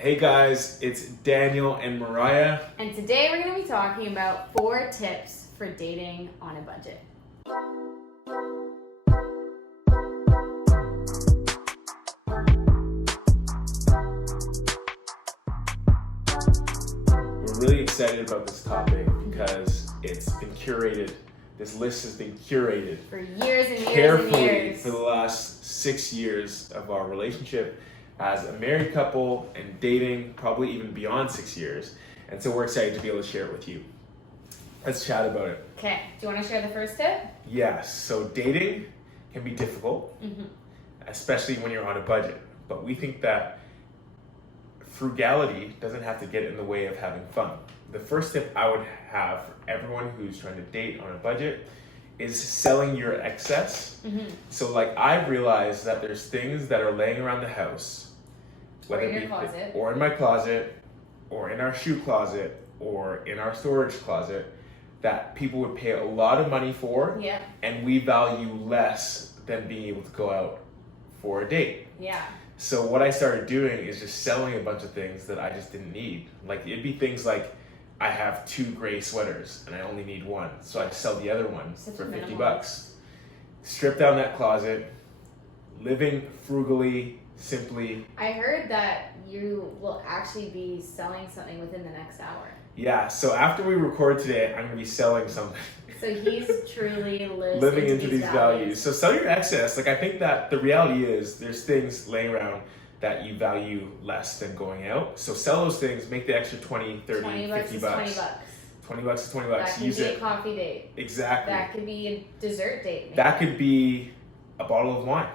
Hey guys, it's Daniel and Mariah. And today we're going to be talking about 4 tips for dating on a budget. We're really excited about this topic because it's been curated. This list has been curated For years and years carefully and years. for the last 6 years of our relationship as a married couple and dating probably even beyond 6 years. And so we're excited to be able to share it with you. Let's chat about it. Okay, do you want to share the first tip? Yes, so dating can be difficult, especially when you're on a budget. But we think that frugality doesn't have to get in the way of having fun. The first tip I would have for everyone who's trying to date on a budget is selling your excess. So like I've realized that there's things that are laying around the house, Or in your closet. or in my closet, or in our shoe closet, or in our storage closet, that people would pay a lot of money for, Yeah. and we value less than being able to go out for a date. Yeah. So what I started doing is just selling a bunch of things that I just didn't need. Like it'd be things like I have 2 gray sweaters and I only need one, so I'd sell the other one Such for a $50. minimalist. Strip down that closet, living frugally, simply. I heard that you will actually be selling something within the next hour. Yeah, so after we record today, I'm gonna be selling something. So he's truly Living into these values. So sell your excess. Like I think that the reality is there's things laying around that you value less than going out. So sell those things, make the extra 20, 30, 20 bucks 50 is bucks. 20 bucks. 20 bucks is 20 That bucks. could Use be a it. coffee date. Exactly. That could be a dessert date. Maybe. That could be a bottle of wine.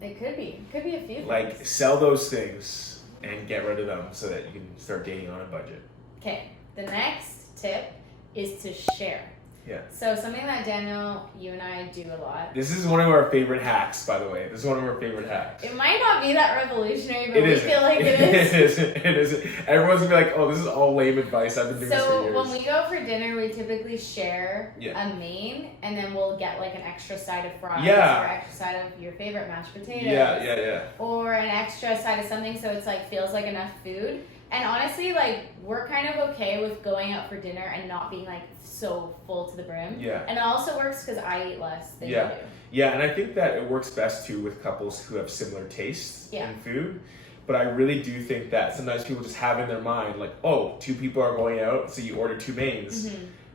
It could be. It could be a few things. Like sell those things and get rid of them so that you can start dating on a budget. Okay, the next tip is to share. Yeah. So something that Daniel, you and I do a lot. This is one of our favorite hacks, by the way. This is one of our favorite hacks. It might not be that revolutionary, but It we isn't. feel like it is. It isn't. It isn't. Everyone's gonna be like, "Oh, this is all lame advice. I've been doing this for So years." when we go for dinner, we typically share Yeah. a main, and then we'll get like an extra side of fries, Yeah. or extra side of your favorite mashed potatoes, Yeah. or an extra side of something, so it's like feels like enough food. And honestly, like we're kind of okay with going out for dinner and not being like so full to the brim. Yeah. And it also works because I eat less than Yeah. you do. Yeah, and I think that it works best too with couples who have similar tastes Yeah. in food. But I really do think that sometimes people just have in their mind like, oh, 2 people are going out, so you order 2 mains.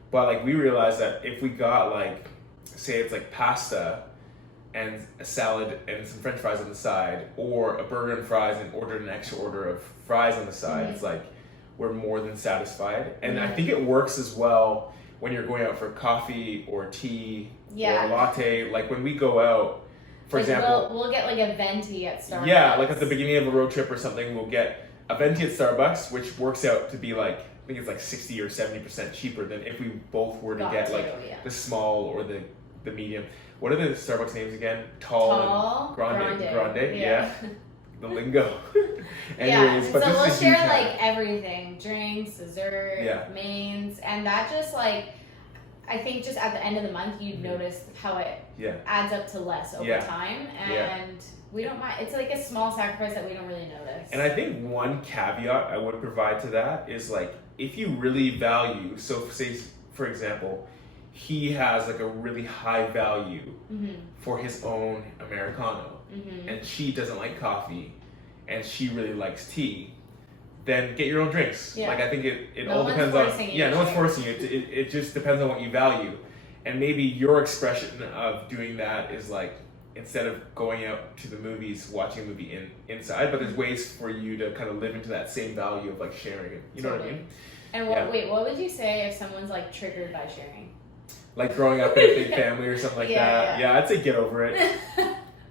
But like we realize that if we got like, say it's like pasta and a salad and some French fries on the side, or a burger and fries and ordered an extra order of fries on the side, it's like we're more than satisfied. And I think it works as well when you're going out for coffee or tea or a latte. Like when we go out, for Like, example, we'll get like a venti at Starbucks. yeah, like at the beginning of a road trip or something, we'll get a venti at Starbucks, which works out to be like, I think it's like 60 or 70% cheaper than if we both were to Got get to, like yeah. the small or the medium. What are the Starbucks names again? Tall, and grande. Yeah. The lingo. Anyways, but so this we'll is a huge share hack. like everything, drinks, dessert, Yeah. mains, and that just like, I think just at the end of the month you'd notice how it Yeah. adds up to less over Yeah. time, and Yeah. we don't mind. It's like a small sacrifice that we don't really notice. And I think one caveat I would provide to that is like, if you really value, so say, for example, he has like a really high value for his own Americano, and she doesn't like coffee, and she really likes tea, then get your own drinks. Yeah. Like I think it No all one's depends on, forcing you yeah, to no one's share. forcing you. It just depends on what you value. And maybe your expression of doing that is like, instead of going out to the movies, watching a movie inside, but there's ways for you to kind of live into that same value of like sharing it. You know what I mean? And what would you say if someone's like triggered by sharing? Like growing up in a big family or something like that. Yeah. Yeah, I'd say get over it.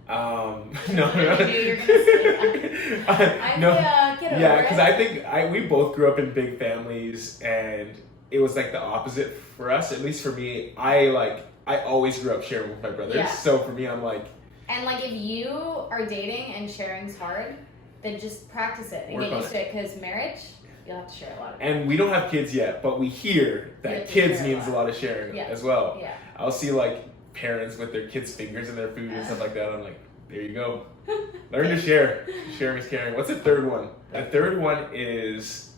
No. I knew you were gonna say that. No. Get over Yeah, it. because I think we both grew up in big families, and it was like the opposite for us. At least for me, I always grew up sharing with my brothers. Yeah. So for me, I'm like, And like if you are dating and sharing's hard, then just practice it and Work get on used to it, because marriage, you'll have to share a lot of it. and we don't have kids yet, but we hear You that have to kids share a means a lot. lot of sharing Yeah. as well. Yeah. I'll see like parents with their kids' fingers in their food and stuff like that. I'm like, There you go. Learn to share. Sharing is caring. What's the third one? The third one is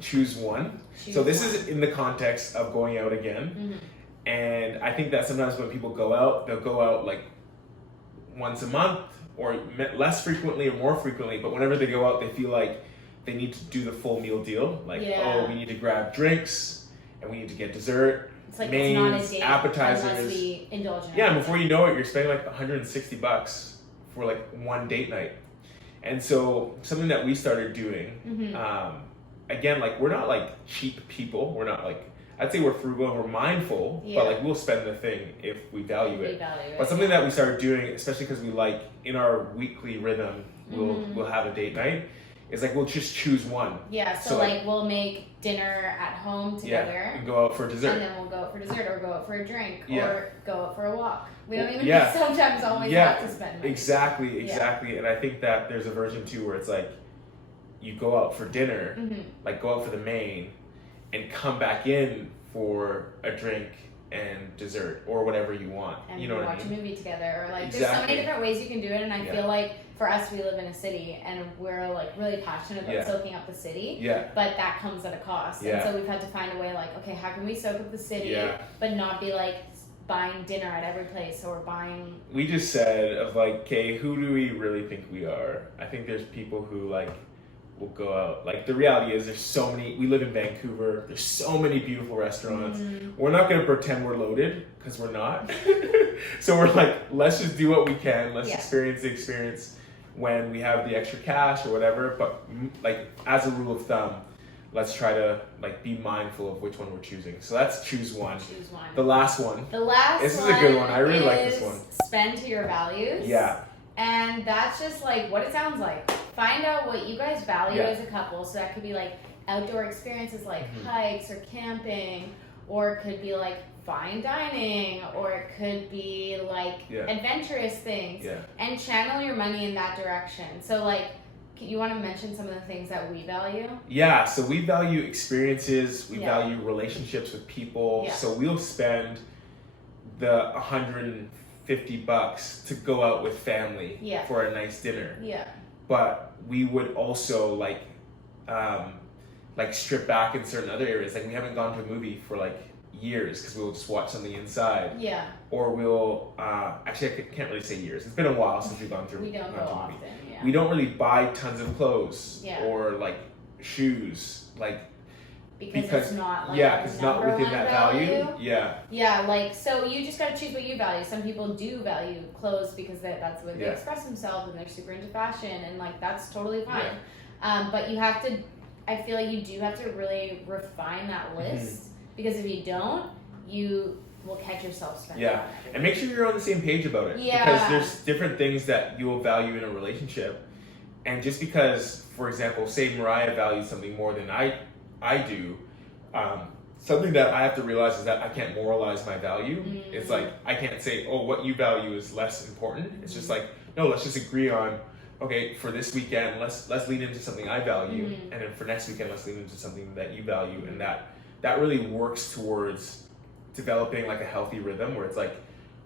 choose one. So this is in the context of going out again. And I think that sometimes when people go out, they'll go out like once a month or less frequently or more frequently. But whenever they go out, they feel like they need to do the full meal deal. Like, oh, we need to grab drinks and we need to get dessert. It's like mains, it's not a date appetizers. unless we indulge in it. Yeah, and before you know it, you're spending like $160 for like one date night. And so something that we started doing, again, like we're not like cheap people. We're not like, I'd say we're frugal, we're mindful, but like we'll spend the thing if we value it. But something that we started doing, especially because we like in our weekly rhythm, we'll have a date night. Is like we'll just choose one. Yeah, so like we'll make dinner at home together. Yeah, and go out for dessert. And then we'll go out for dessert or go out for a drink or go out for a walk. We don't even sometimes always have to spend money. Exactly. And I think that there's a version too where it's like you go out for dinner, like go out for the main and come back in for a drink and dessert or whatever you want. And you know what I mean? Watch a movie together or like there's so many different ways you can do it, and I feel like for us, we live in a city and we're like really passionate about soaking up the city. Yeah. But that comes at a cost. Yeah. And so we've had to find a way like, okay, how can we soak up the city but not be like buying dinner at every place or buying... We just said of like, okay, who do we really think we are? I think there's people who like will go out. Like the reality is there's so many, we live in Vancouver, there's so many beautiful restaurants. We're not going to pretend we're loaded because we're not. So we're like, let's just do what we can. Let's experience the experience when we have the extra cash or whatever. But like as a rule of thumb, let's try to like be mindful of which one we're choosing. So that's choose one. Choose one. The last one. This is a good one. I really like this one. Spend to your values. Yeah. And that's just like what it sounds like. Find out what you guys value as a couple. So that could be like outdoor experiences like hikes or camping, or it could be like fine dining, or it could be like adventurous things. Yeah. And channel your money in that direction. So like, you want to mention some of the things that we value? Yeah, so we value experiences, we value relationships with people. Yeah. So we'll spend the $150 to go out with family for a nice dinner. Yeah. But we would also like strip back in certain other areas. Like we haven't gone to a movie for like years because we'll just watch something inside. Yeah. Or we'll actually I can't really say years. It's been a while since we've gone through. We don't go often. Yeah. We don't really buy tons of clothes or like shoes like. Because it's not like because it's not within that value. Yeah. Yeah, like so you just gotta choose what you value. Some people do value clothes because that's the way they express themselves and they're super into fashion, and like that's totally fine. Yeah. But you have to, I feel like you do have to really refine that list because if you don't, you will catch yourself spending. Yeah, and make sure you're on the same page about it. Yeah. Because there's different things that you will value in a relationship, and just because, for example, say Mariah values something more than I do, something that I have to realize is that I can't moralize my value. It's like, I can't say, oh, what you value is less important. It's just like, no, let's just agree on, okay, for this weekend, let's lean into something I value. And then for next weekend, let's lean into something that you value. And that really works towards developing like a healthy rhythm where it's like,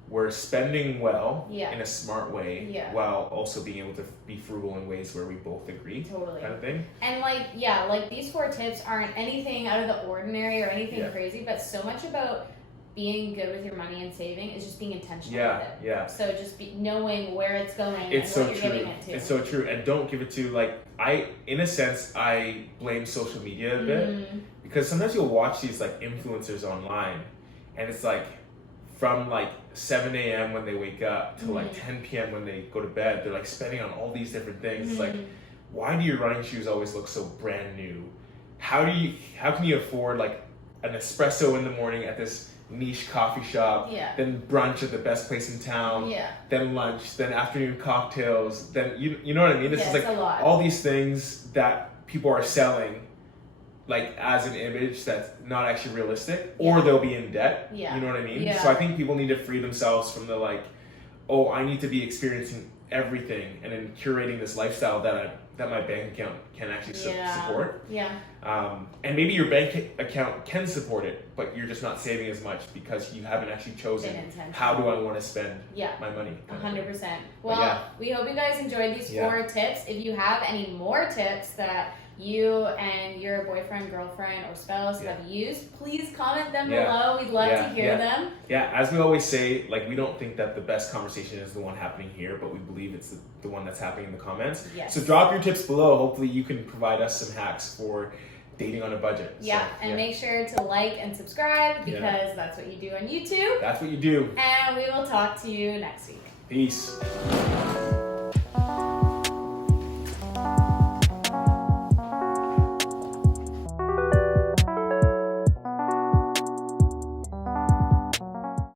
we're spending well in a smart way while also being able to be frugal in ways where we both agree. Totally. Kind of thing. And like these 4 tips aren't anything out of the ordinary or anything crazy, but so much about being good with your money and saving is just being intentional with it. Yeah. So just knowing where it's going and what you're giving it to. It's so true. And don't give it to like, in a sense, I blame social media a bit because sometimes you'll watch these like influencers online and it's like, from like 7 a.m. when they wake up to like 10 p.m. when they go to bed, they're like spending on all these different things. It's like, why do your running shoes always look so brand new? How can you afford like an espresso in the morning at this niche coffee shop, then brunch at the best place in town, then lunch, then afternoon cocktails, then you know what I mean? It's just like all these things that people are selling like as an image that's not actually realistic, or they'll be in debt. You know what I mean? So I think people need to free themselves from the like, oh, I need to be experiencing everything and then curating this lifestyle that that my bank account can actually support. Yeah. And maybe your bank account can support it, but you're just not saving as much because you haven't actually chosen how do I want to spend my money. 100%. Well, we hope you guys enjoyed these 4 tips. If you have any more tips that you and your boyfriend, girlfriend, or spouse have used, please comment them below. We'd love to hear them. Yeah, as we always say, like, we don't think that the best conversation is the one happening here, but we believe it's the one that's happening in the comments. Yes. So drop your tips below. Hopefully you can provide us some hacks for dating on a budget. Yeah, and make sure to like and subscribe because that's what you do on YouTube. That's what you do. And we will talk to you next week. Peace.